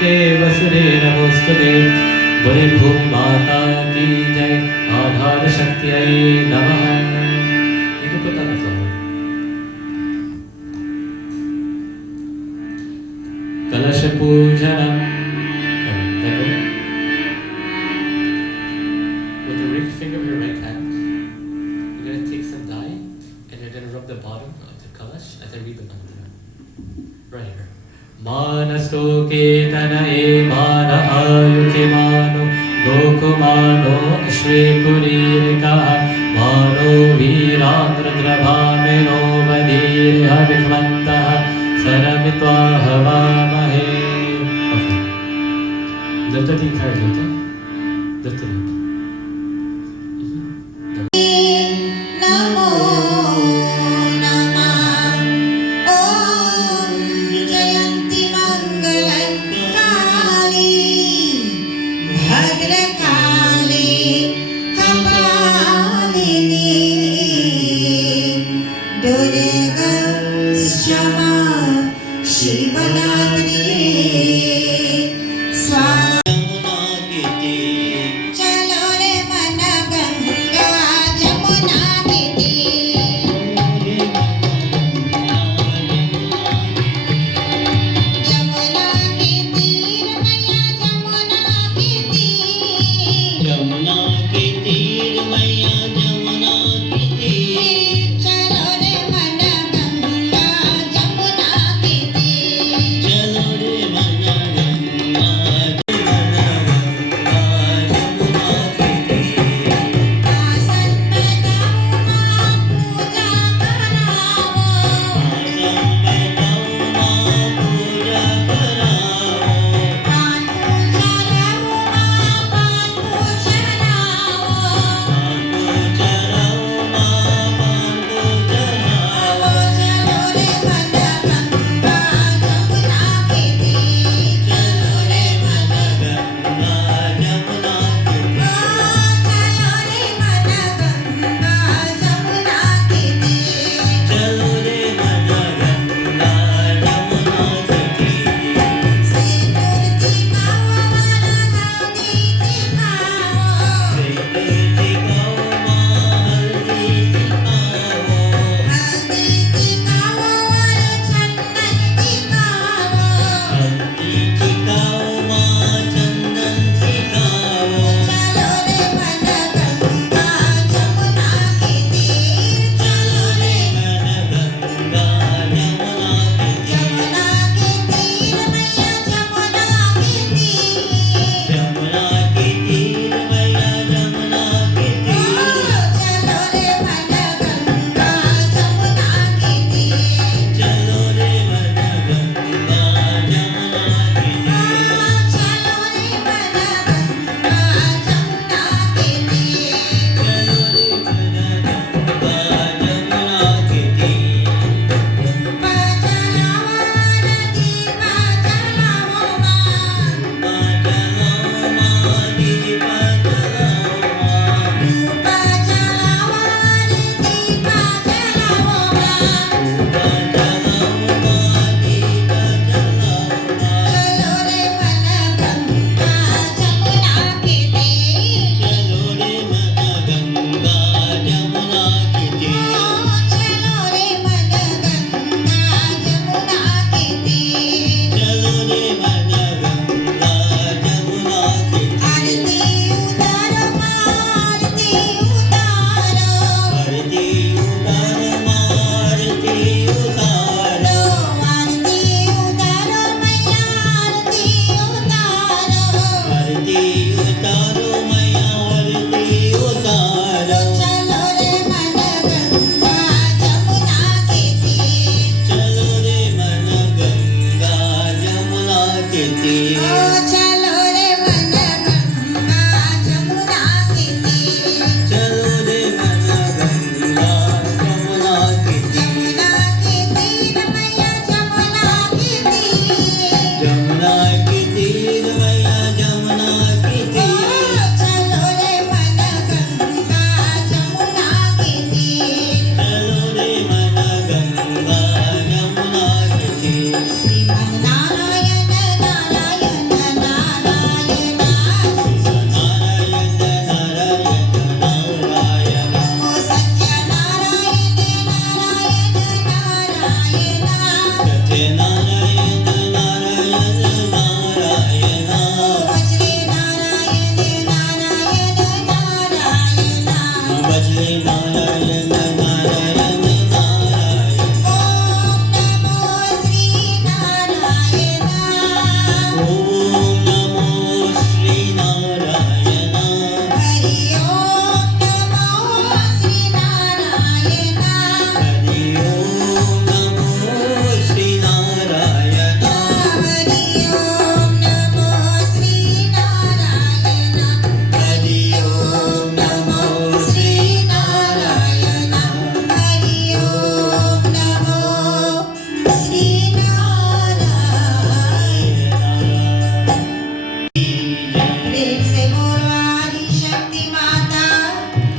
नमोस्तुते वसुदेव नमोस्तुते बुरी भूमि माता की जय आधार शक्ति नमः। You can put that on the floor. कलश पूजनम। Let go. With the ring finger of your right hand, you're going to take some dye and you're going to rub the bottom of the kalash as I read the mantra. Right here. Manasto ketanaye mana ayuke mano gokumano ashvekuririka mano virandra drabhameno vadirha vikmantah saramitva havamahe. Okay. Lift up the entire lota. Lift it up. नमो नमः। ॐ जयन्ती मङ्गलकाली भद्रकाली कपालिनी दुर्गा क्षमा शिवरात्रि स्वाहा।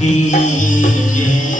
की जय।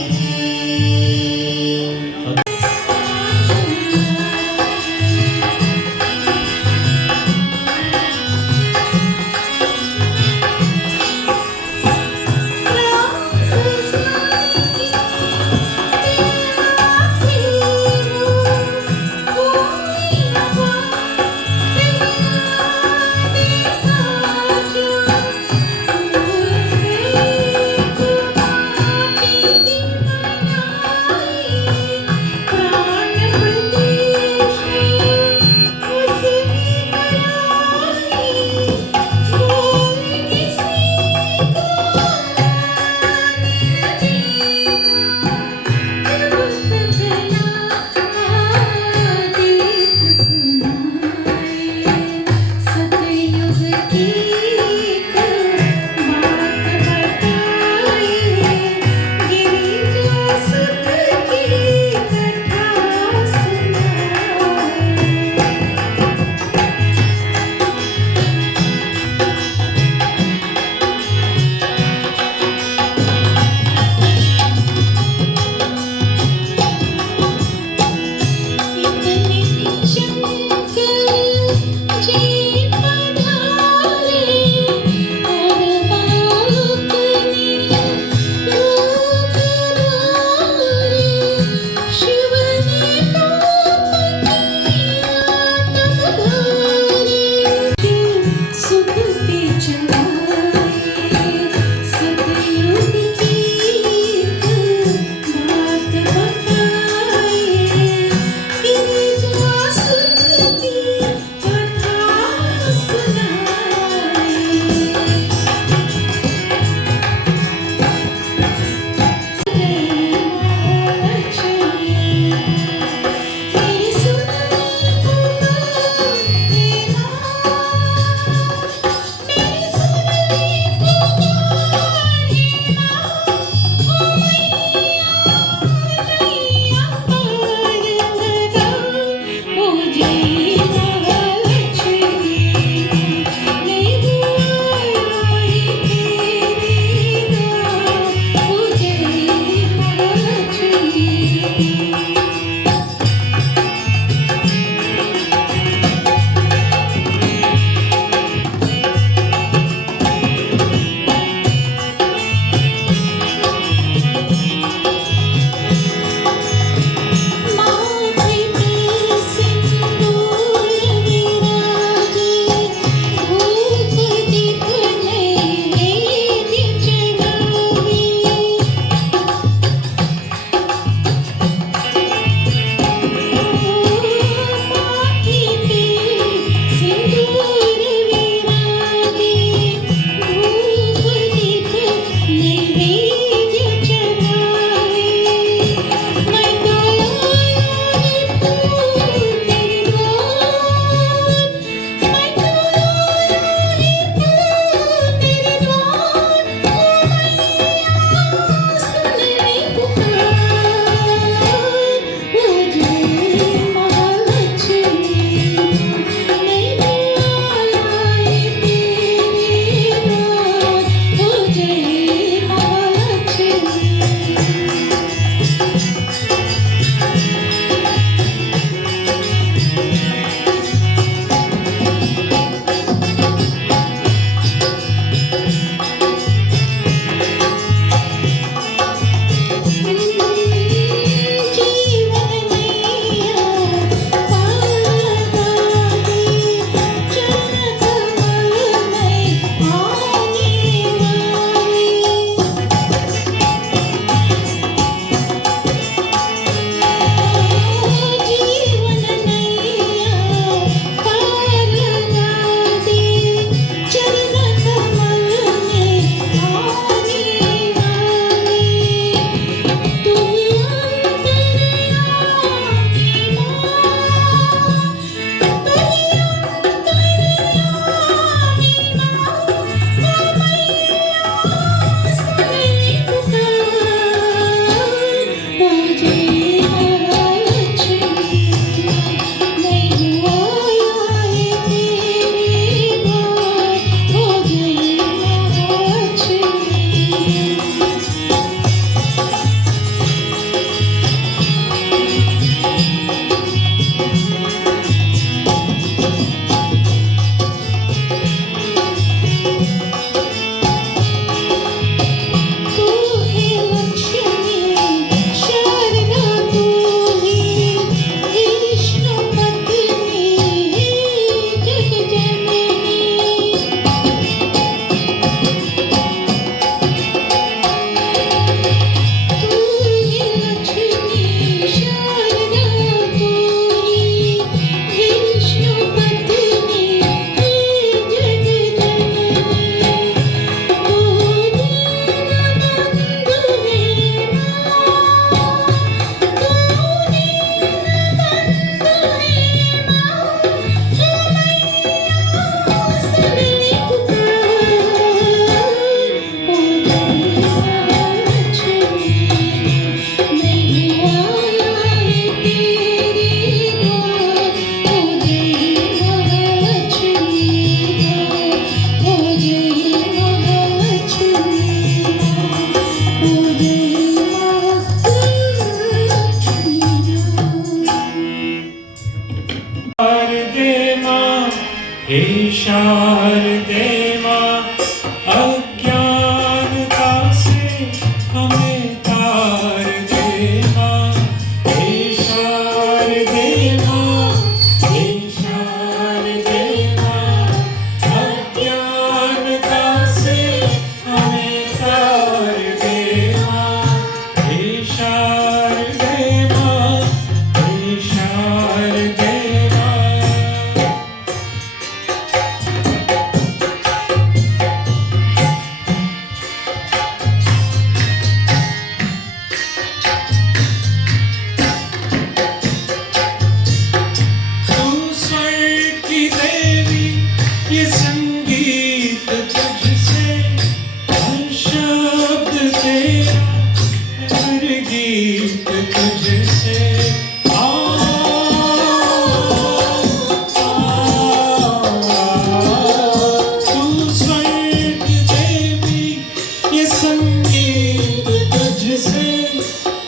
संगीत तुझसे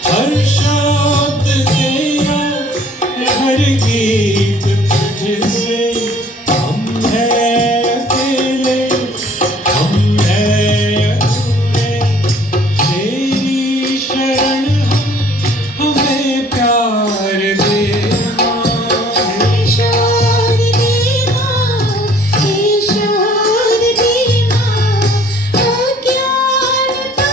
हर शब्द तेरा हर गीत तुझसे हम हैं अकेले हम हैं अधूरे तेरी शरण हम हमें प्यार दे ईश्वर देवा ईश्वर देवा अज्ञानता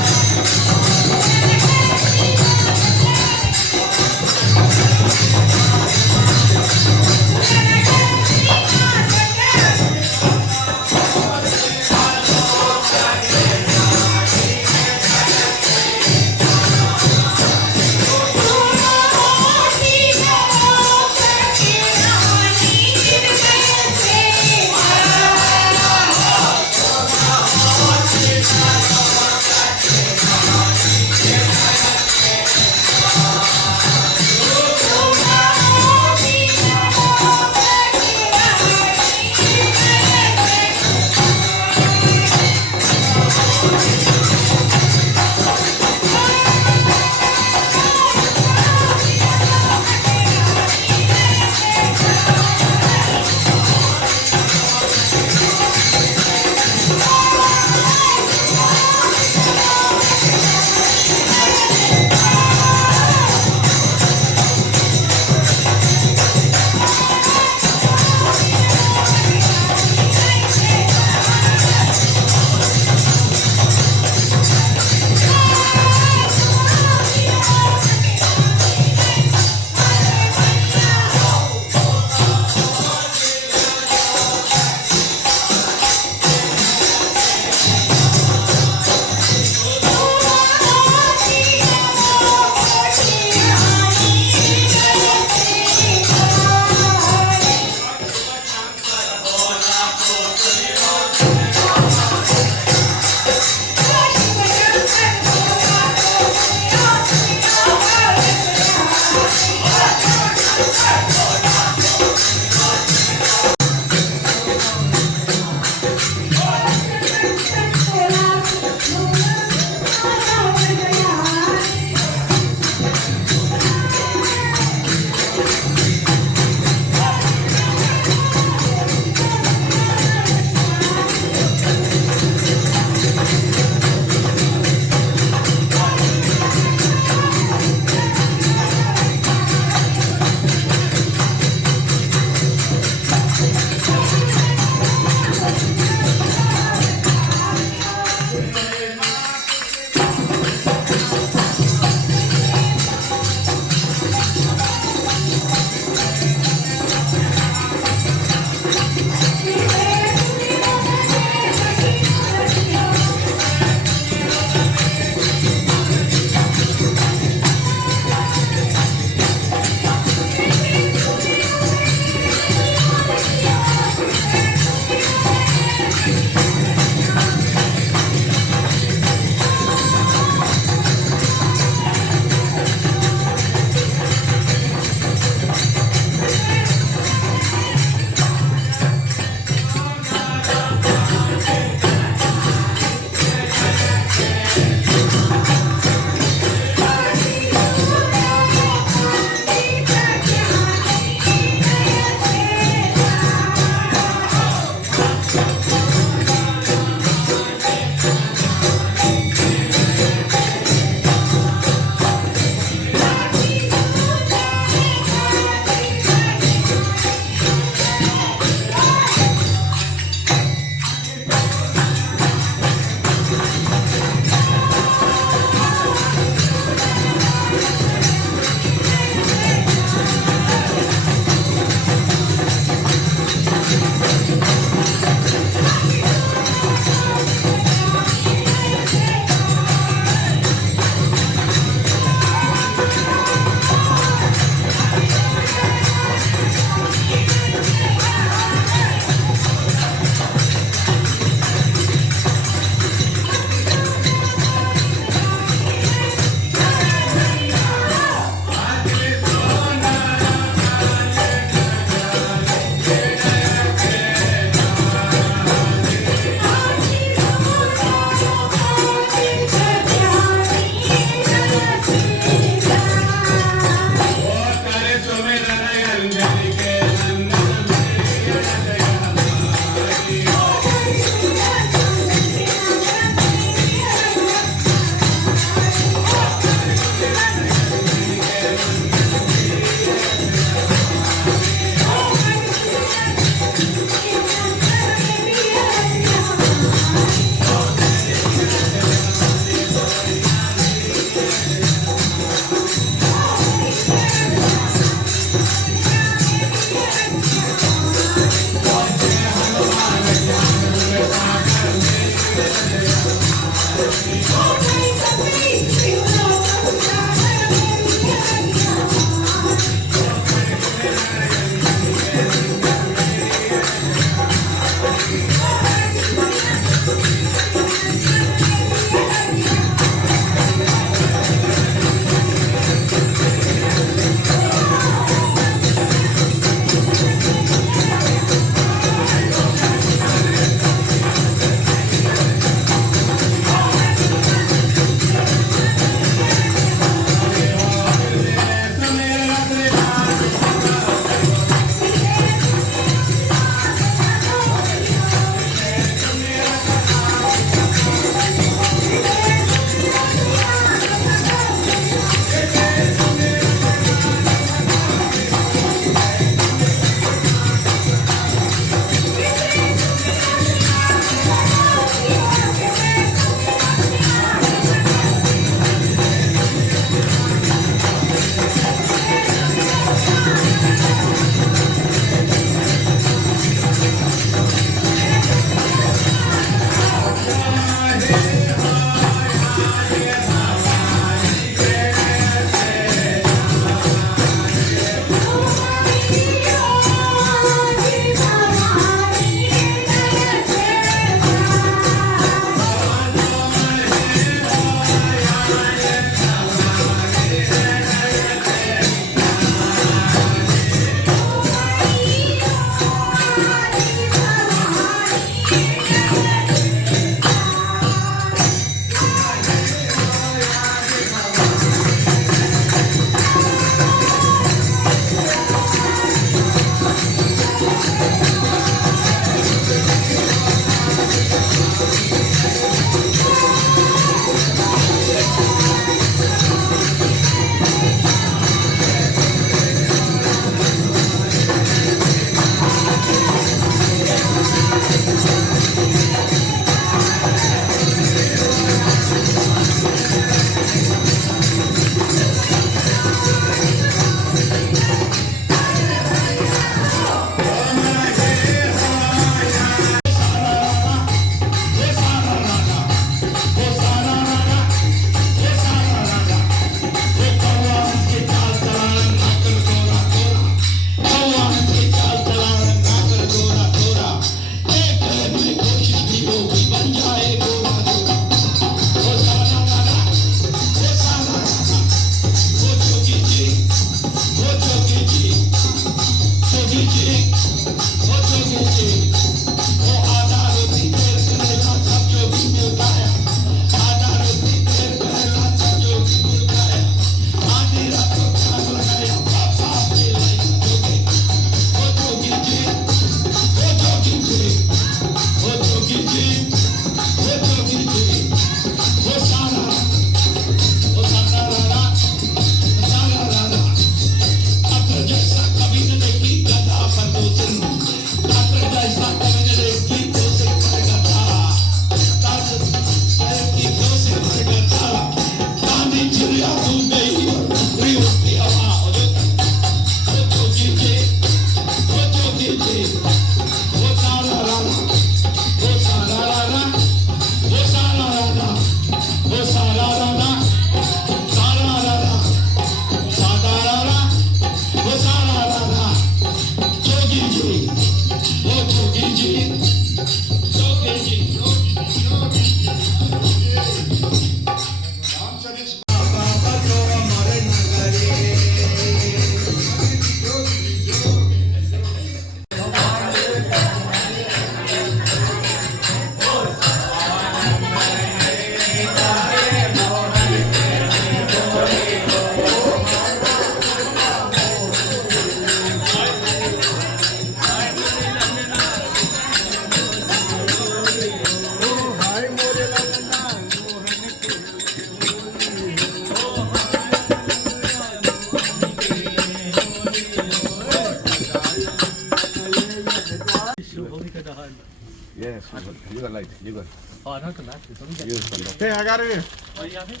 light. You go. Oh, not the match. It's only You stand up. Hey, I got it. Oh, you have it?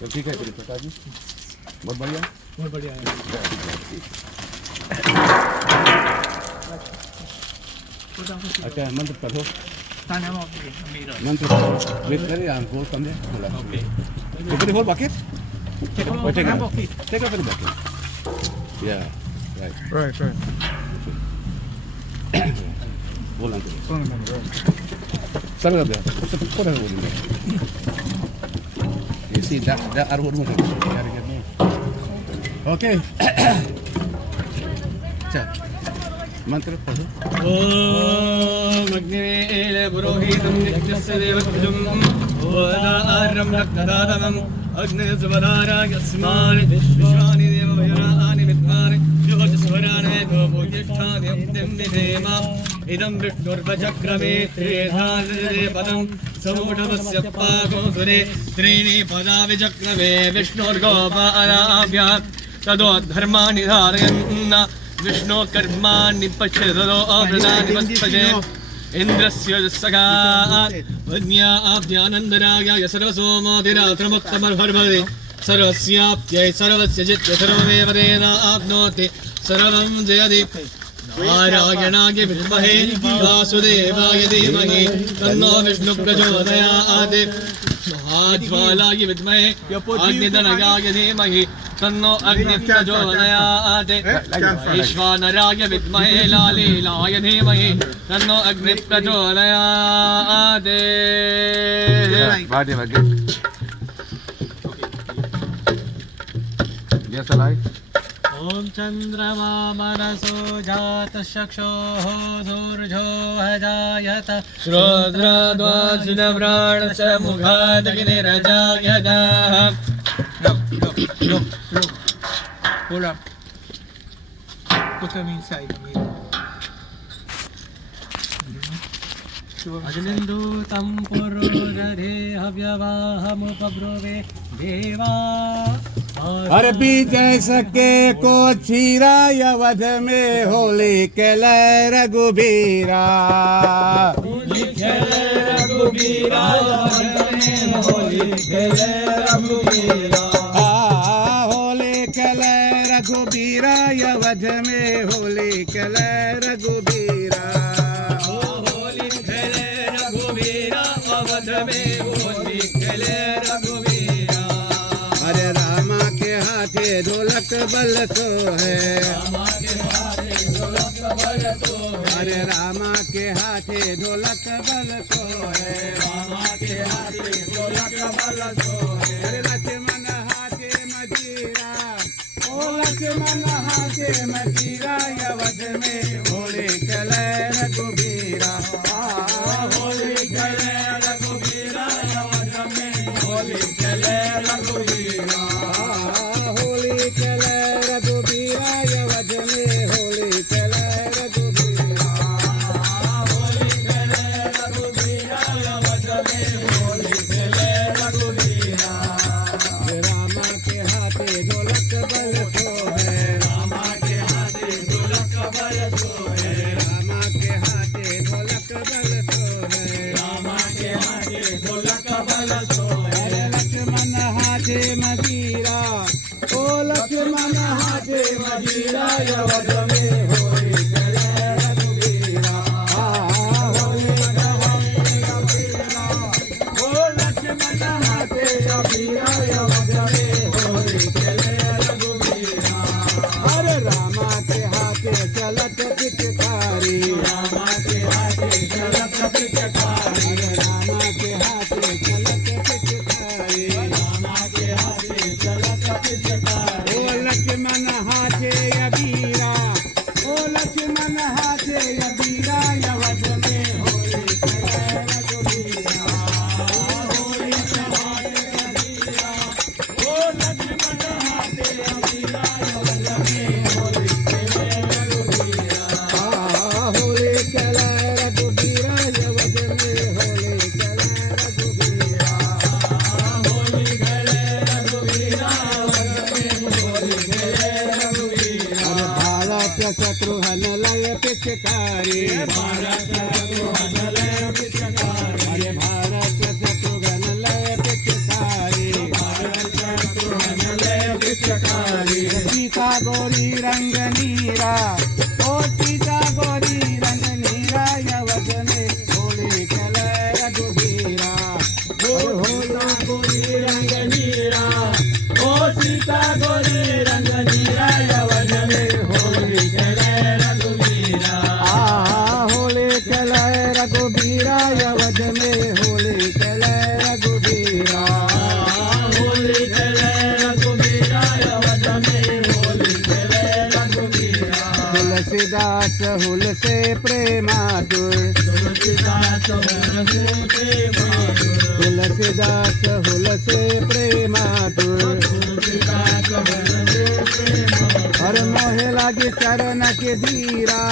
तो ठीक है फिर प्रकाश जी बहुत बढ़िया बहुत बढ़िया है. अच्छा मंत्र पढ़ो Stand him up again. Mirror. मंत्र वेट करिए आप गोल कम है Okay. you put the whole bucket Take or take a it bucket. take a bucket yeah right Right. बोल अंकल सर कर दे सब पूरा बोल दे you see that are what we okay अच्छा मंत्र पढ़ो ॐ अग्निवेल पुरोहितं यज्ञस्य देवत्वजं वदारं रक्तदातमम् अग्निस्वराराय अस्मान् विश्वानि देवभयरानि विद्वान् योजस्वराणय गोपूज्यष्ठादिं निधेम इदं विष्णुर्वचक्रमे त्रिधारे पदं समूढमस्य पाकोसुरे त्रीणि पदा विचक्रमे विष्णुर्गोपाराभ्यां तदोद्धर्माणि धारयन् विष्णु कर्माणि पश्यतो अप्रदानि वत्पजे इन्द्रस्य सखात् वन्याभ्यानन्दरागाय सर्वसोमोतिरात्रमुत्तमर्भर्भते सर्वस्याप्त्यै सर्वस्य जित्य सर्वमेव तेनाप्नोति सर्वं जयति नारायणाय विद्महे वासुदेवाय धीमहि तन्नो विष्णुः प्रचोदयात् महाज्वालाय विद्महे अग्नितनयाय धीमहि तन्नो अग्निः प्रचोदयात् वैश्वानराय विद्महे लालीलाय धीमहि तन्नो अग्निः प्रचोदयात् बाटे बाटे yes alive ॐ चन्द्रमा मनसो जातचक्षुः सूर्यो हजायत श्रोत्रद्वासिनव्राणस्य मुखादग्निरजायतः Hold up. Put them inside. अग्निन्दु तं पुरोदधे हव्यवाहमुपब्रुवे देवा अरे बीज सके को चीरा यवध में होली के लय रघुबीरा होली के लय रघुबीरा यवध में होली के लय रघुबीरा होली खेले रघुवीरा अवध में होली खेले रघुवीरा अरे रामा के हाथे ढोलक बल तो है अरे रामा के हाथे ढोलक बल तो है अरे लक्ष्मण हाथे मजीरा ओ लक्ष्मण हाथे मजीरा यवध में होली चले रघुबीरा होली चले रघुबीरा यवध में होली चले रघुबीरा होली चले रघुबीरा यवध में होली चले रघुबीरा होली चले रघुबीरा यवध में होली चले रघुबीरा रामा के हाथे ढोलक बल तो है रामा के हाथे ढोलक बल तो है रामा के हाथे ढोलक बल तो है रामा के हाथे ढोलक बल तो है लक्ष्मण हाथे मजीरा ओ लक्ष्मण हाथे मजीरा यवध में होली चले रघुबीरा होली रघुबीरा ओ लक्ष्मण हाथे मजीरा यवध में होली चले रघुबीरा अरे रामा के हाथे चलत पिचकारी रामा के हाथे चलत पिचकारी अरे रामा के हाथे चलत पिचकारी रामा के हाथे चलत पिचकारी ओ लक्ष्मण हाथे अबीरा ओ लक्ष्मण हाथे अबीरा यवध में होली चले रघुबीरा होली चले अबीरा ओ लक्ष्मण हाथे अबीरा यवध में होली चले रघुबीरा होली चले रघुबीरा यवध में होली चले रघुबीरा होली चले रघुबीरा यवध में होली चले रघुबीरा भारत शत्रुघ्न लय पिचकारी भारत शत्रुघ्न लय पिचकारी सीता गोरी रंग नीरा, ओ सीता गोरी रंग नीरा, अवध में होली खेले रघुबीरा। होला गोरी रंग नीरा, ओ सीता गोरी रंग नीरा, अवध में होली खेले रघुबीरा। होली खेले रघुबीरा, अवध में होली खेले रघुबीरा। होली खेले रघुबीरा, अवध में होली खेले रघुबीरा। तुलसीदास हुल से प्रेमातुर, तुलसीदास हुल से प्रेमातुर, तुलसीदास हुल से प्रेमातुर। तुलसीदास हुल से प्रेमातुर। हर मोहे लागी चरण के धीरा,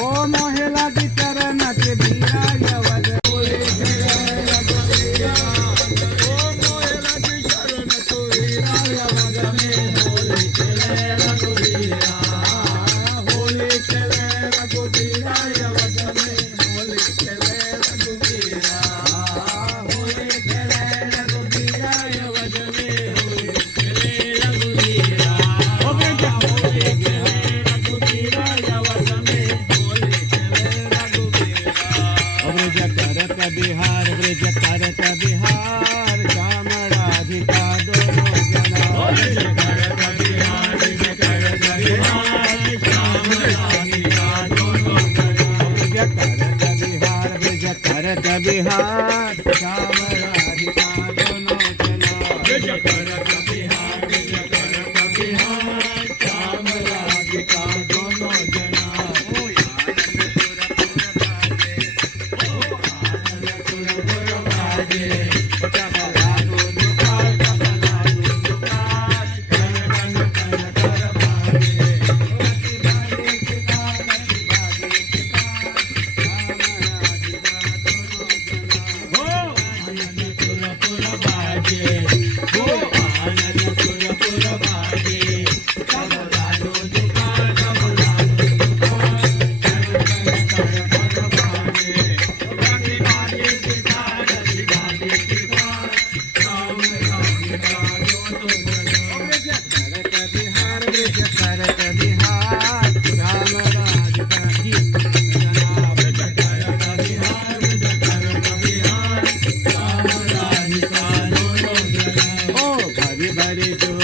ओ मोहे लागी चरण के धीरा, अवध होली खेले रघुबीरा। ओ मोहे लागी चरण के धीरा, अवध में होली खेले रघुबीरा। होली खेले रघुबीरा, अवध में होली खेले रघुबीरा। होली खेले रघुबीरा, अवध में होली खेले रघुबीरा। ओ बेटा होली खेले रघुबीरा, अवध में होली खेले रघुबीरा। ब्रज करत बिहार, ब्रज करत बिहार, श्याम राधिका दोनों जना। ब्रज करत बिहार, ब्रज करत बिहार, श्याम राधिका दोनों जना। ब्रज करत बिहार, ब्रज करत बिहार, श्याम राधिका दोनों जना। ब्रज करत बिहार, ब्रज करत बिहार, श्याम राधिका दोनों जना। भरी भरी जो